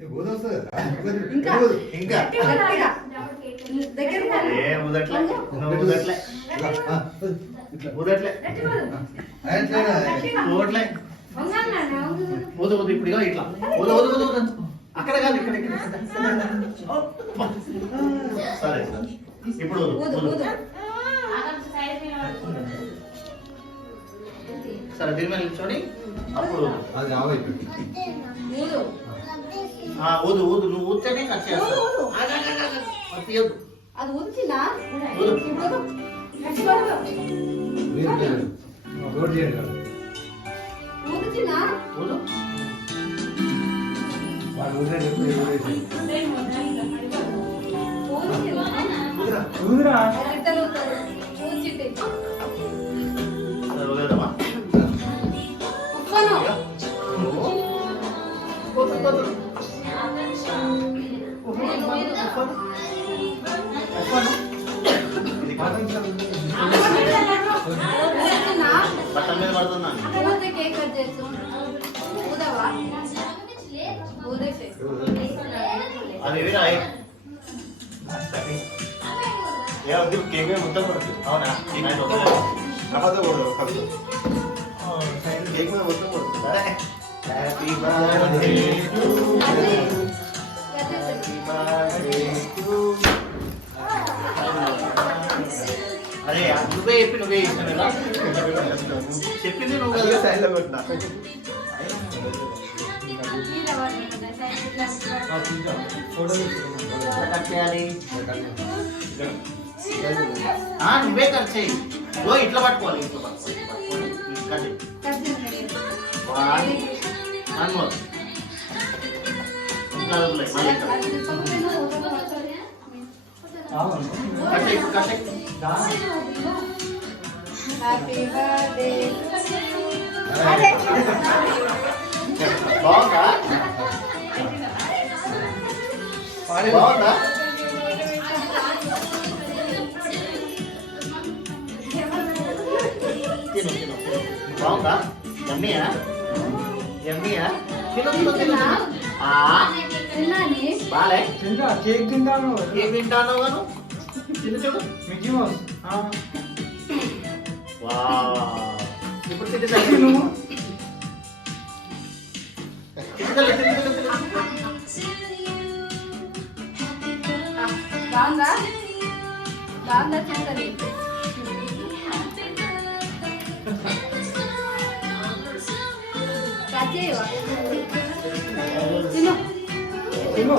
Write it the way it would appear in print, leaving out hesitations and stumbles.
ఇంకా ఇంకా దగ్గర ఊదట్లే ఊదట్లే ఊదట్లే ఊదు ఊదు ఇప్పుడు ఇట్లా ఊదు ఊదు ఊదు అక్కడ కాదు ఇక్కడ సరే ఇప్పుడు సరే దీని మీద నిల్చోని అప్పుడు ఊదు ఊదు నువ్వు ఊతేనే కట్ చేస్తావు అది ఊదినా ఊదినా ఊదు వదిలేదమ్మా బట్టల మీద పడుతున్నా అది ఏమవుతుంది కేక్ మొత్తం పడుతుంది అవునా కేక్ మీద మొత్తం పడుతుంది హ్యాపీ బర్త్డే అరే నువ్వే చెప్పి నువ్వే ఇస్తాను కదా చెప్పింది నువ్వు కదా సైడ్లో పెట్టినా కట్ చేయాలి నువ్వే కట్ చేయి ఇట్లా పట్టుకోవాలి ఇట్లా పట్టుకోవాలి కట్ హ్యాపీ బర్త్డే బాగుందా బాగుందా తిను తిను బాగుందా ఎమ్మీయా ఎమ్మీయా తిను తిను తిను బాలే కేక్ తింటాను ఏం తింటాను గాను తిను చూడు మిక్కీ మౌస్ ఇప్పుడు తింటే నువ్వు బాగుందా బాగుందా చూడండి తిను తిను